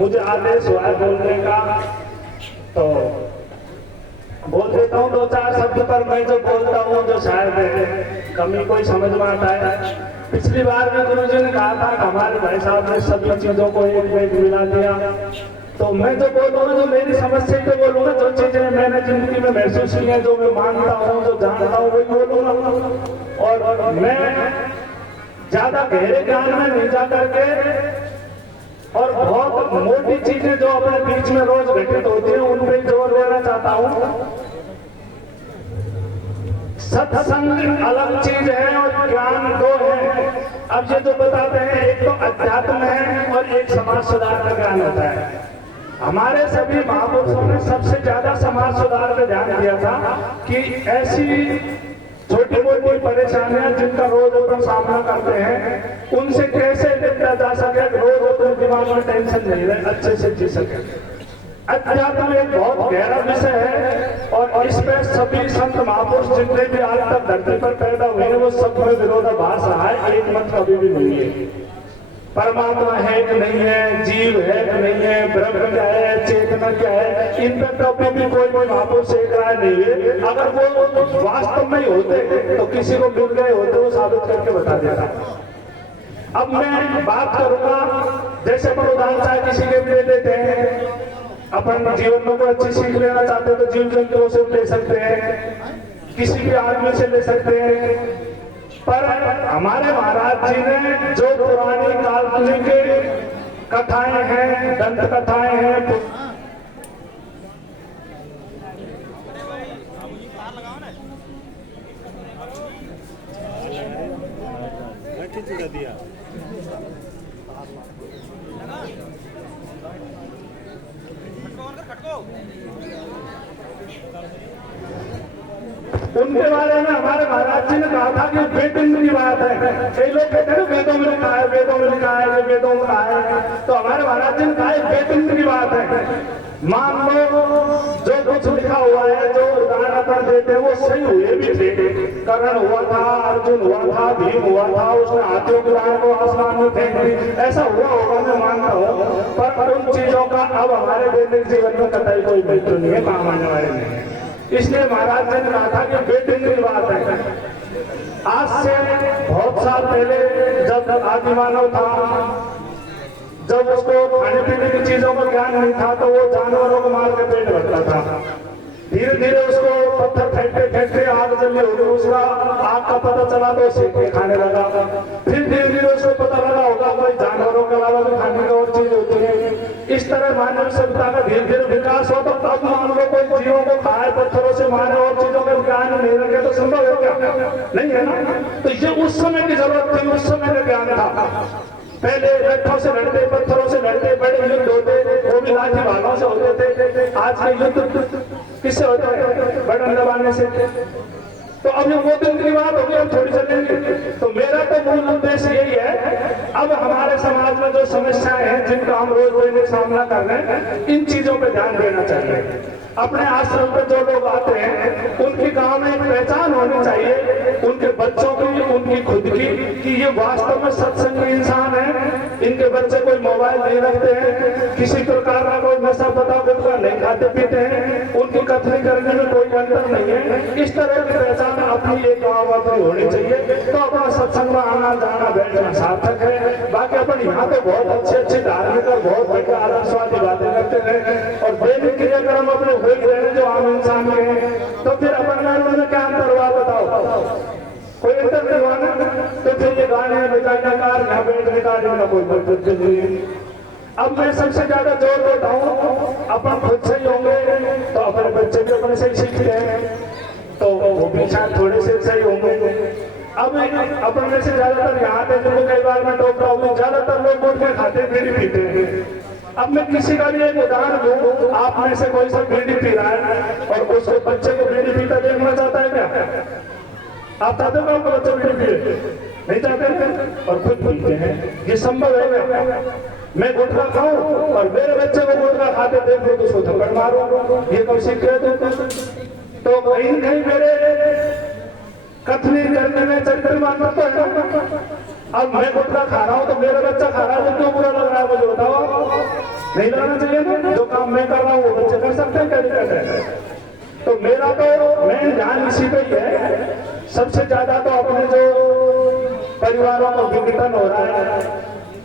मुझे आदेश हुआ है बोलने का, तो बोल देता हूँ दो चार शब्द। पर मैं जो बोलता हूँ जो शायद कमी कोई समझ में आता है। पिछली बार में गुरुजी ने कहा था कि हमारे भाई साहब ने सभी चीजों को एक में मिला दिया। तो मैं जो बोलूँगा, जो मेरी समझ से तो बोलूँगा, जो चीजें मैंने जिंदगी में महसूस की है, जो मैं मानता हूँ, जो जानता हूँ, वही बोलूँगा। और मैं ज्यादा गहरे ज्ञान में नहीं जा करके और बहुत मोटी चीजें जो अपने बीच में रोज घटित होती है उन पर जोर देना चाहता हूँ। सत्संग अलग चीज है और ज्ञान दो है। अब ये जो बताते हैं, एक तो अध्यात्म है और एक समाज सुधार का ज्ञान होता है। हमारे सभी महापुरुषों ने सबसे ज्यादा समाज सुधार पर ध्यान दिया था कि ऐसी छोटी मोटी परेशानियां जिनका रोज अपन सामना करते हैं उनसे कैसे निपटा जा सके, रोज अपने दिमाग में टेंशन नहीं रहे, अच्छे से जी सके। अध्यात्म एक बहुत गहरा विषय है और इस पे सभी संत महापुरुष जितने भी आज तक धरती पर पैदा हुए हैं वो सब में विरोधाभास रहा है, एक मत कभी भी नहीं है। परमात्मा है कि नहीं है, जीव है कि नहीं है, ब्रह्म क्या है, चेतना क्या है, इन पर कभी भी कोई महापुरुष एक राय नहीं है। अगर वो वास्तव में ही होते तो किसी को मिल गए होते, वो साबित करके बता देता। अब मैं बात करूंगा, जैसे अपन उदाहरण चाहे किसी के भी ले लेते हैं। अपन जीवन में कोई अच्छी सीख लेना चाहते तो जीव जंतुओं से ले सकते हैं, किसी भी आदमी से ले सकते हैं। पर हमारे महाराज जी ने जो पुरानी काल्पनिक कथाएं हैं, दंत कथाएं हैं, उनके बारे में हमारे महाराज जी ने कहा था कि वेदिंग की बात है। कई लोग कहते हैं वेदों में लिखा है, वेदों में लिखा है, वेदों में कहा है। तो हमारे महाराज जी ने कहा वेदिंग की बात है। मान लो जो कुछ लिखा हुआ है, जो उदाहरण पर देते हैं वो सही हुए भी थे। कर्ण हुआ था, अर्जुन हुआ था, भीम हुआ था, उसने हाथियों के दान को आसमान में फेंक दी, ऐसा हुआ होगा मैं मानता हूँ। पर उन चीजों का अब हमारे दैनिक जीवन में कतई कोई महत्व नहीं है, काम आने वाले नहीं है। इसलिए महाराज जी ने कहा था कि वेदिंग की बात है। आज से बहुत साल पहले जब आदिमानव था, जब उसको खाने पीने की चीजों का ज्ञान नहीं था तो वो जानवरों को मार के पेट भरता था। धीरे धीरे उसको पत्थर फेंकते फेंकते आग जलने होगी, उसका आग का पता चला तो सेक के खाने लगा। फिर धीरे धीरे उसको पता लगा होगा कोई जानवरों के अलावा भी खाने की और चीज होती है। इस तरह मानव सभ्यता का धीरे धीरे विकास हो। तो तब मान लो कोई जीवों को खाए, पत्थरों से मारे और चीजों का ज्ञान नहीं रखे तो संभव है क्या? नहीं है ना। तो ये उस समय की जरूरत थी, उस समय का ज्ञान था। पहले रथों से लड़ते, पत्थरों से लड़ते, बड़े युद्ध होते, वो भी लाठी भालों से होते थे। आज के युद्ध किससे होते हैं? बटन दबाने से। तो अब वो दिन की बात होगी, हम थोड़ी चलेंगे। तो मेरा तो मूल उद्देश्य यही है, अब हमारे समाज में जो समस्याएं हैं जिनका हम रोज रोज सामना कर रहे हैं, इन चीजों पे ध्यान देना चाहिए। अपने आश्रम पे जो लोग आते हैं उनकी गांव में एक पहचान होनी चाहिए, उनके बच्चों की, उनकी खुद की, कि ये वास्तव में सत्संगी इंसान है। इनके बच्चे कोई मोबाइल नहीं रखते हैं, किसी प्रकार का कोई नशा पता गुटखा नहीं खाते पीते हैं, उनकी कथनी करने में कोई अंतर नहीं है। इस तरह की पहचान अपनी एक गाँव में होनी चाहिए। तो अपना सत्संग में आना जाना बैठना सार्थक है। बाकी अपन यहाँ पे बहुत अच्छी धार्मिक और बहुत बढ़िया आदर्शवादी बातें करते हैं और दैनिक क्रियाक्रम अपने हो ही रहे जो आम इंसान के हैं। तो फिर अपन में क्या अंतर हुआ बताओ? कोई अंतर नहीं हुआ ना। तो फिर ये गाने बजाने का, यहाँ बैठने का कोई मतलब नहीं। अब मैं सबसे ज्यादा जोर देता हूँ, अपन खुद से ही होंगे तो अपने बच्चे भी अपने से ही सीखते हैं, तो वो भी शायद थोड़े से सही होंगे। अब अपन में से ज्यादातर यहाँ पे जो कई बार मैं टोकता हूँ, ज्यादातर लोग गुड़ के खाते बीड़ी पीते हैं। अब मैं किसी का भी एक उदाहरण दूं, आप में से कोई सा बीड़ी पी रहा है और उसके बच्चे को बीड़ी पीता देखना चाहता है क्या? आप चाहते हो आपका बच्चा बीड़ी पिए? नहीं चाहते और खुद पीते हैं। ये संभव है क्या? मैं गुटखा खाऊं और मेरे बच्चे को गुटखा खाते देख लो तो उसको थप्पड़ मारो, ये कब सीख रहे थे? तो कहीं कहीं मेरे कथनी करने में चरित्रवान तो है। अब मैं गुटखा खा रहा हूँ तो मेरा बच्चा खा रहा है तो क्यों बुरा लग रहा है मुझे बताओ? नहीं लगाना चाहिए ना? जो काम मैं कर रहा हूँ वो बच्चे कर सकते हैं, क्या दिक्कत है? तो मेरा तो मेन ध्यान इसी पे ही है। सबसे ज्यादा तो अपने जो परिवारों को विघटन हो रहा है,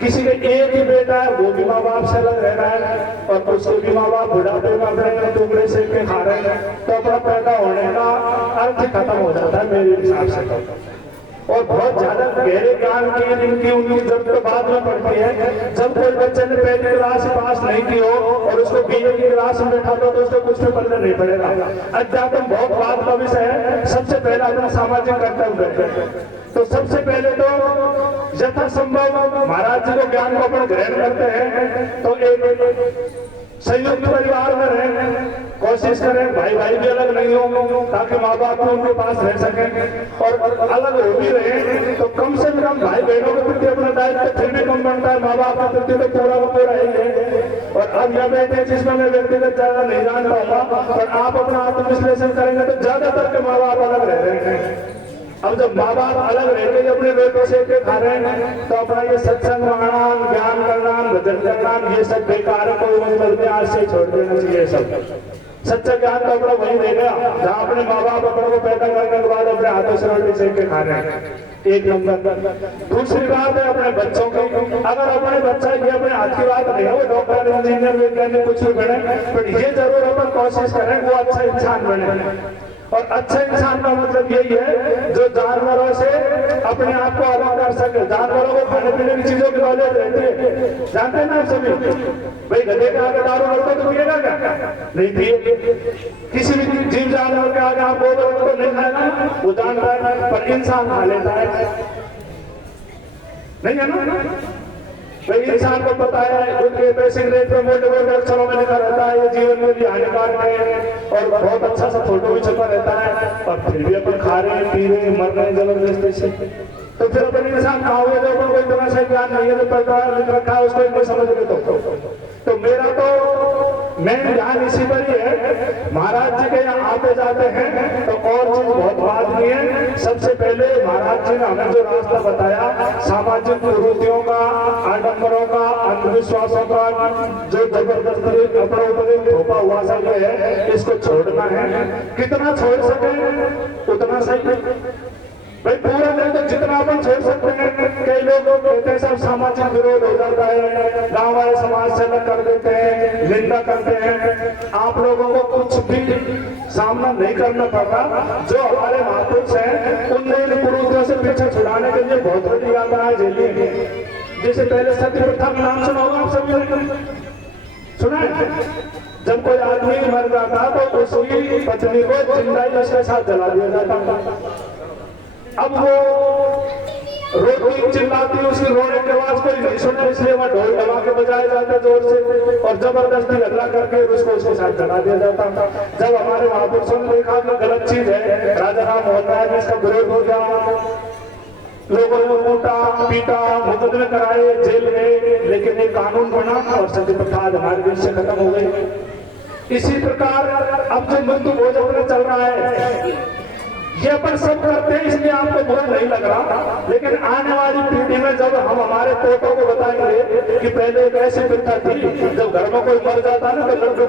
किसी के एक ही बेटा है वो भी माँ बाप से अलग रह रहा है और उसके भी माँ बाप बुढ़ापे में अपने टुकड़े से के खा रहे हैं, तो अपना पैदा होने का अर्थ खत्म हो जाता है मेरे हिसाब से। और बहुत ज्यादा गहरे ज्ञान की इनकी उनकी जरूरत बाद में पड़ती है। जब कोई बच्चे ने पहली क्लास पास नहीं की हो और उसको बीए की क्लास में बैठा दो तो उसको कुछ भी पढ़ना नहीं पड़ेगा। अध्यात्म बहुत बात का विषय है। सबसे पहला अपना सामाजिक कर्तव्य है। तो सबसे पहले तो यथासंभव महाराज जी को ज्ञान को अपन ग्रहण करते हैं तो एक संयुक्त परिवार में रहें, कोशिश करें भाई भाई भी अलग नहीं हो ताकि माँ बाप भी उनके पास रह सकें, और अलग हो भी रहे तो कम से कम भाई बहनों के प्रति अपना दायित्व फिर भी कम बनता है, माँ बाप के प्रति तो पूरा का पूरा ही है। और अब यह बैठे जिसमें मैं व्यक्तिगत ज्यादा नहीं जान पाऊंगा, पर आप अपना आत्मविश्लेषण करेंगे तो ज्यादातर के माँ बाप अलग रह रहे हैं। अब जब माँ बाप अलग रहते अपने बेटों से के खा रहे हैं तो अपना ये सत्संग माना, ज्ञान करना, भजन करना, ये सब बेकार है, कोई मतलब आज से छोड़ देना चाहिए। सब सच्चा ज्ञान तो अपना वही दे गया जहाँ अपने माँ बाप अपने को पैदा करने के बाद अपने हाथों से रोटी सेक के खा रहे हैं, एक नंबर। दूसरी बात है अपने बच्चों की, अगर अपने बच्चा ये अपने हाथ की बात नहीं है, वो डॉक्टर इंजीनियर वैज्ञानिक कुछ भी बने, पर ये जरूर अपन कोशिश करें वो अच्छा इंसान बने। और अच्छा इंसान का मतलब यही है जो जानवरों से अपने आप को अलग कर सके। जानवरों को खाने पीने की चीजों की नॉलेज रहती है, जानते हैं ना आप सभी। भाई गधे के आगे दारू लड़को तो पिएगा क्या? नहीं पिए। किसी भी जीव जानवर के आगे आप बोलो तो नहीं खाएगा, वो जानता है, पर इंसान खा लेता है, नहीं है ना? भाई इंसान को पता है उनके पे सिगरेट में मोटे मोटे अक्षरों में लिखा रहता है ये जीवन में भी हानिकारक है, और बहुत अच्छा सा फोटो भी छपा रहता है, और फिर भी अपन खा रहे हैं, पी रहे हैं, मर रहे हैं जबरदस्ती से। तो फिर अपन इंसान कहा हुए जो कोई तरह से ज्ञान नहीं है, जो पढ़ा लिख रखा है उसको इनको समझ ले। तो मेरा तो मेन ध्यान इसी पर ही है। महाराज जी के यहाँ आते जाते हैं तो और चीज बहुत बात नहीं है। सबसे पहले महाराज जी ने हमें जो रास्ता बताया सामाजिक कुरीतियों का, आडंबरों का, अंधविश्वासों का, जो जबरदस्ती अपने ऊपर थोपा हुआ सब है, इसको छोड़ना है। कितना छोड़ सके उतना सही भाई, पूरा नहीं तो जितना अपन छोड़ सकते हैं। कई लोग कहते हैं सब सामाजिक विरोध हो जाता है, गांव वाले समाज से अलग कर देते हैं, निंदा करते हैं। आप लोगों को कुछ भी सामना नहीं करना पड़ता। जो हमारे महापुरुष हैं उनने इन कुरीतियों से पीछे छुड़ाने के लिए बहुत बड़ी यात्राएं झेली है। जैसे पहले सती प्रथा का नाम सुना होगा आप सभी, सुना है? जब कोई आदमी मर जाता तो उसकी पत्नी को जिंदा ही उसके साथ जला दिया जाता। अब वो रोटी चिल्लाती, उसकी रोने की आवाज कोई नहीं सुने, इसलिए वह ढोल दबा के बजाए जाते जोर से, और जबरदस्ती झगड़ा करके उसको उसके साथ जला दिया जाता। जब हमारे महापुरुषों ने देखा कि गलत चीज है, राजा राम मोहन राय ने इसका विरोध हो गया, लोगों ने कूटा पीटा, मुकदमे कराए, जेल गए, लेकिन एक कानून बना और सती प्रथा हमारे देश से खत्म हो गई। इसी प्रकार अब जो मृत्यु भोज अपने चल रहा है ये अपन सब करते हैं, इसलिए आपको बुरा नहीं लग रहा, लेकिन आने वाली पीढ़ी में जब हम हमारे पोतों को बताएंगे कि पहले एक ऐसी प्रथा थी, जब घर में कोई मर जाता ना तो लड्डू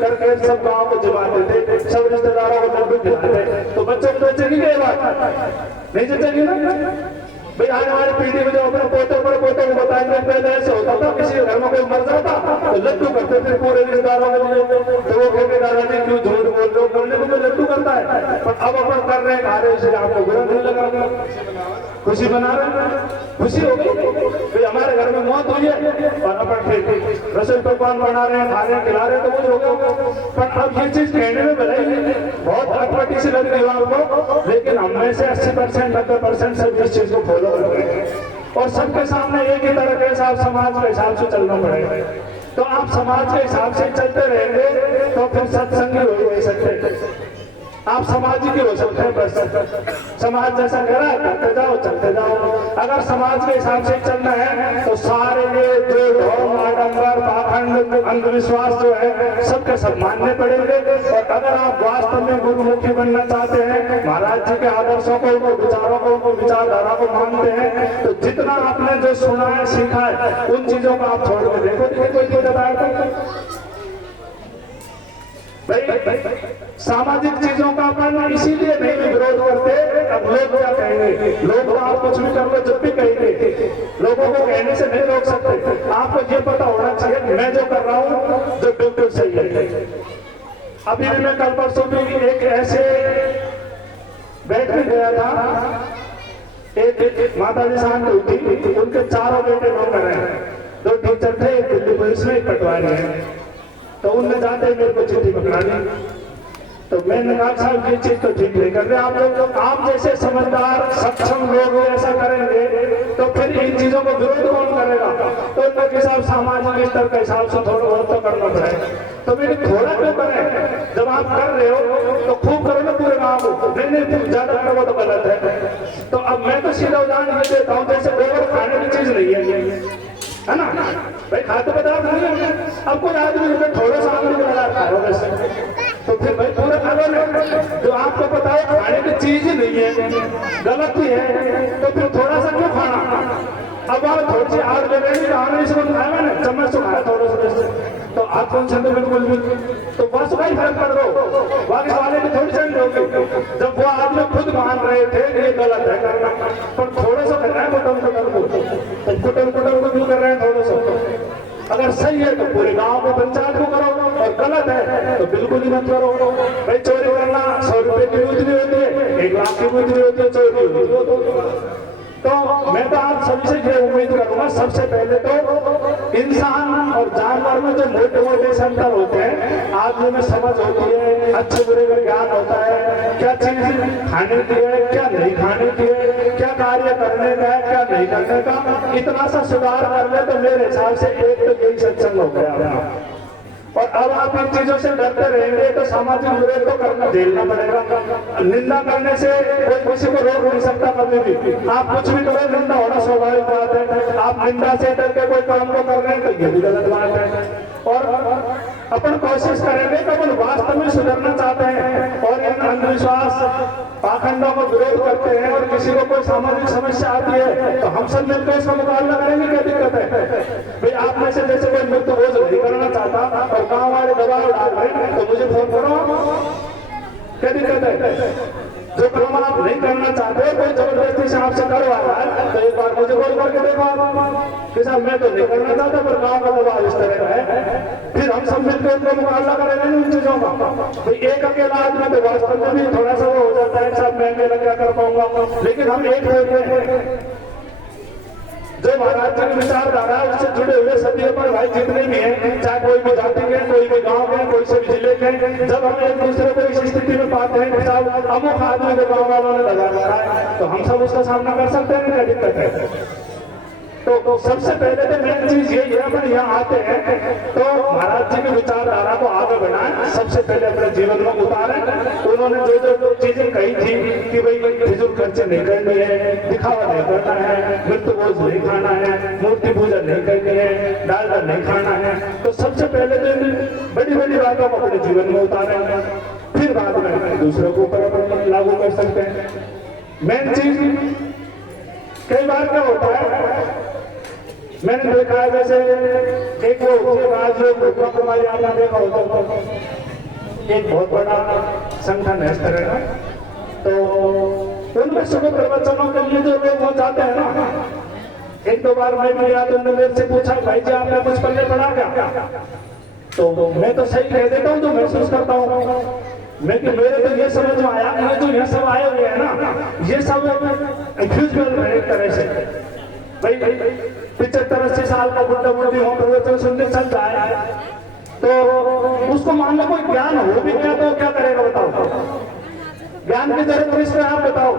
करके सब गांव को जमाते थे, सब रिश्तेदारों को लड्डू खिलाते, तो बच्चों को जचेगी क्या बात? नहीं जचेगी ना भाई। आने वाली पीढ़ी में जो अपने पोतों को बताएंगे पहले ऐसे होता था, किसी घर में कोई मर जाता तो लड्डू करते थे पूरे रिश्तेदारों के लिए, तो वो कहेंगे दादाजी क्यों झूठ बोल रहे हो, बोलने को तो लड्डू करता है, पर अब अपन कर रहे हैं, खा रहे, इसलिए आपको बुरा नहीं लगा, खुशी मना रहे हैं, खुशी हो गई भाई हमारे घर में मौत हुई है और अपन फिर रसोई पकवान बना रहे हैं, खा रहे हैं, खिला रहे हैं, तो वो हो गया। पर अब ये चीज कहने में भले बहुत अटपटी सी लग रही है आपको, लेकिन हमें से 80% 90% सब इस चीज को फॉलो कर रहे हैं, और सबके सामने एक ही तरह के हिसाब समाज के हिसाब से चलना पड़ेगा। तो आप समाज के हिसाब से चलते रहेंगे तो फिर सत्संगी हो नहीं सकते, आप समाज की हो सकते हैं, बस समाज जैसा कह रहा है करते जाओ, चलते जाओ। अगर समाज के हिसाब से चलना है तो सारे ये जो आडंबर पाखंड अंधविश्वास जो है सबके सब मानने पड़ेंगे। और अगर आप वास्तव में गुरुमुखी बनना चाहते हैं, महाराज जी के आदर्शों को, विचारों को, विचारधारा को मानते हैं, तो जितना आपने जो सुना है, सीखा है, उन चीजों को आप छोड़ के देखो। कोई बताया भाई सामाजिक चीजों का अपन इसीलिए नहीं विरोध करते। अब लोग क्या कहेंगे, लोग आप कुछ भी कर लो, जब भी कहेंगे, लोगों को कहने से नहीं रोक सकते। आपको ये पता होना चाहिए मैं जो कर रहा हूँ जो बिल्कुल सही है। अभी मैं कल परसों भी एक ऐसे बैठ में गया था, एक माता जी शांत हुई थी, उनके चारों बेटे नौकर हैं, 2 टीचर थे, एक दिल्ली पुलिस में, एक पटवारी है। तो उनने जाते मेरे को चिट्ठी पकड़ा दी। तो मैंने कहा साहब ये चीज तो ठीक नहीं कर रहे आप लोग। आप जैसे समझदार सक्षम लोग ऐसा करेंगे तो फिर इन चीजों को विरोध कौन करेगा। तो उनके हिसाब सामाजिक स्तर के हिसाब से थोड़ा बहुत तो करना पड़ेगा। तो मेरे थोड़ा क्यों करें, जब आप कर रहे हो तो खूब करो ना पूरे गाँव को। नहीं ज्यादा करो तो गलत है। तो अब मैं तो सीधा उदाहरण ये देता हूँ, जैसे गोबर खाने की चीज नहीं है ना भाई, खाद्य पदार्थ नहीं है। अब कोई आदमी थोड़ा सा आदमी पदार्थ खा रहा है तो फिर भाई पूरा खा लो ना। जो आपको पता है खाने की चीज ही नहीं है, गलत ही है, तो फिर थोड़ा सा क्यों खाना। अब आप थोड़ी सी आग ले रहे हैं, हमने इसको खाया ना, चम्मच से खाया थोड़ा सा, तो आप कौन सा बिल्कुल तो बस भाई फर्क पड़ रहा हो, बाकी वाले की थोड़ी चल रही। जब वो आदमी खुद मान रहे थे ये गलत है करना, पर थोड़ा सा कर रहे हैं कुटम को क्यों कर रहे हैं थोड़ा सा। अगर सही है तो पूरे गांव को पंचायत को करो, और गलत है तो बिल्कुल ही मत करो। भाई चोरी करना 100 रुपए की उतनी होती है, 1 लाख की उतनी होती है चोरी। तो मैं तो आप सभी से ये उम्मीद करूंगा, सबसे पहले तो इंसान और जानवर में जो मोटे मोटे अंतर होते हैं, आदमी में समझ होती है, अच्छे बुरे का ज्ञान होता है, क्या चीज खाने की है, क्या नहीं खाने की है, क्या कार्य करने का है, क्या नहीं करने का, इतना सा सुधार कर ले तो मेरे हिसाब से एक तो यही सत्संग हो गया। और अब आप इन चीजों से डरते रहेंगे तो सामाजिक विरोध तो करना झेलना पड़ेगा। निंदा करने से कोई किसी को रोक नहीं सकता कभी भी। आप कुछ भी करो, निंदा होना स्वाभाविक बात है। आप निंदा से डर के कोई काम को कर रहे हैं तो ये भी गलत बात है। और अपन कोशिश करेंगे कि अपन वास्तव में सुधरना चाहते हैं और इन अंधविश्वास पाखंडों को विरोध करते हैं, और किसी को कोई सामाजिक समस्या आती है तो हम सब मिलकर इसका मुकाबला करेंगे। क्या दिक्कत है भाई, आप में से जैसे कोई मृत्यु बोझ नहीं करना चाहता और गांव वाले दबाव डाल रहे हैं तो मुझे फोन करो, क्या दिक्कत है। जो काम आप नहीं करना चाहते, कोई जबरदस्ती से आपसे करवा रहा है तो एक बार मुझे कॉल करके देखो कि साहब मैं तो नहीं करना चाहता पर गांव का दबाव इस तरह का है, फिर हम सब मिलकर उनको मुकाबला करेंगे उन चीजों का। तो एक अकेला आदमी तो वास्तव में भी थोड़ा सा वो हो जाता है, साहब मैं अकेला क्या कर पाऊंगा। लेकिन हम एक होते जो महाराज जी की विचारधारा है उससे जुड़े हुए सभी पर भाई जितने भी हैं, चाहे कोई भी जाति के, कोई भी गांव के, कोई से भी जिले के, जब हम एक दूसरे को इस स्थिति में पाते हैं कि साहब अमुक आदमी को गाँव वालों ने लगा रखा है तो हम सब उसका सामना कर सकते हैं। क्या दिक्कत है। तो सबसे पहले तो मेन चीज यही है, अपन यहाँ आते हैं तो महाराज जी की विचारधारा को आगे बढ़ाएं, सबसे पहले अपने जीवन में उतारें। उन्होंने जो जो चीजें कही थी कि भाई फिजूल खर्चे नहीं करनी है, दिखावा नहीं करना है, मृत्यु भोज नहीं खाना है, मूर्ति पूजा नहीं करनी है, डालडा नहीं खाना है, तो सबसे पहले तो बड़ी बड़ी बातों को अपने जीवन में उतारें, फिर बाद में दूसरों के ऊपर अपन लागू कर सकते हैं। मेन चीज कई बार क्या होता है, मैंने देखा है जैसे एक वो राजयोग ब्रह्मा कुमारी आपने देखा होता, एक बहुत बड़ा संगठन है इस तरह का, तो उनमें सुबह प्रवचनों के लिए जो लोग हो जाते हैं ना, 1-2 बार मैं भी गया तो उन्होंने मेरे से पूछा भाई जी आपने कुछ पल्ले पढ़ा क्या, तो मैं तो सही कह देता हूँ जो महसूस करता हूँ मैं कि मेरे तो ये समझ में आया कि जो यहाँ सब आए हुए हैं ना ये सब एक्यूजल है एक तरह से। भाई 75-80 साल का बुढ़ा बुढ़ी हो प्रवचन सुनने चल जाए तो उसको मान लो कोई ज्ञान हो भी गया तो क्या करेगा बताओ। ज्ञान की जरूरत किसमें आप बताओ।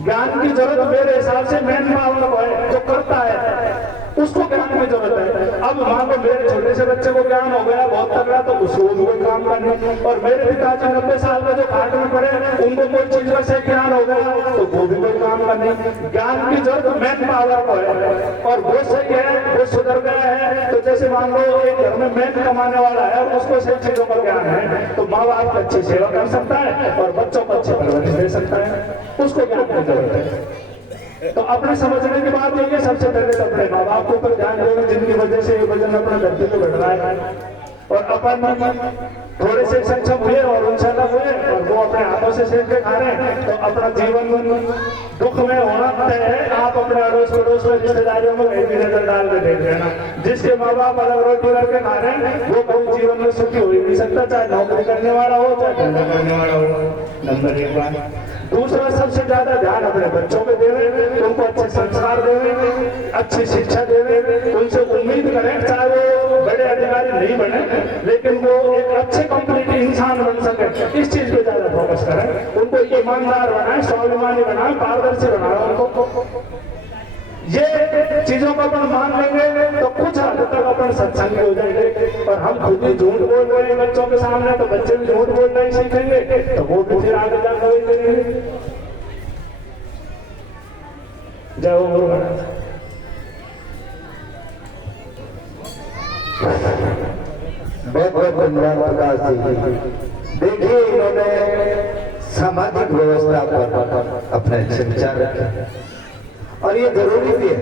ज्ञान की जरूरत मेरे हिसाब से मेन पावर को है जो करता है उसको ज्ञान की जरूरत है। अब मान लो मेरे छोटे से बच्चे को ज्ञान हो गया बहुत तगड़ा तो उसको भी कोई काम करना, और मेरे पिताजी 90 साल का जो खाट में पड़े उनको कोई चीज का से ज्ञान हो गया तो वो भी कोई काम करनी। ज्ञान की जरूरत मेन पावर को है और वो सही है वो सुधर गया है तो जैसे मान लो एक घर में मेहनत कमाने वाला है और उसको सही चीजों का ज्ञान है, तो माँ बाप की अच्छी सेवा कर सकता है और बच्चों को अच्छी परवरिश दे सकता है, उसको ज्ञान की जरूरत है। तो अपने समझने की बात यही है, सबसे पहले तो अपने माँ बाप के ऊपर ध्यान देना, जिनकी वजह से ये वजन अपना धरती पे बढ़ रहा है। और अपन थोड़े से सक्षम हुए और उनसे अलग हुए और वो अपने हाथों से सेक के खा रहे हैं, तो अपना जीवन दुख में होना तय है। आप अपने अड़ोस पड़ोस में रिश्तेदारियों में कहीं भी नजर डाल के देख लेना, जिसके माँ बाप अलग रोटी करके खा रहे हैं वो कोई जीवन में सुखी हो ही नहीं सकता, चाहे नौकरी करने वाला हो चाहे धंधा करने वाला हो। नंबर एक बात। दूसरा, सबसे ज्यादा ध्यान अपने बच्चों पे देवे, उनको अच्छे संस्कार देवे, अच्छी शिक्षा देवे, उनसे उम्मीद करें चाहे वो बड़े अधिकारी नहीं बने लेकिन वो एक अच्छे कंप्लीट इंसान बन सके, इस चीज पे ज्यादा फोकस करें। उनको ईमानदार बनाए, स्वाभिमानी बनाए, पारदर्शी बनाए उनको। ये चीजों को अपन मान लेंगे तो कुछ हद तक अपन सत्संग हो जाएंगे। और हम खुद ही झूठ बोल रहे हैं बच्चों के सामने, तो बच्चे भी झूठ बोलना ही सीखेंगे, तो वो भी फिर आगे जाकर वही करेंगे। जय हो गुरु महाराज। बहुत बहुत धन्यवाद प्रकाश जी। देखिए इन्होंने सामाजिक व्यवस्था पर अपने विचार रखे और ये जरूरी भी है।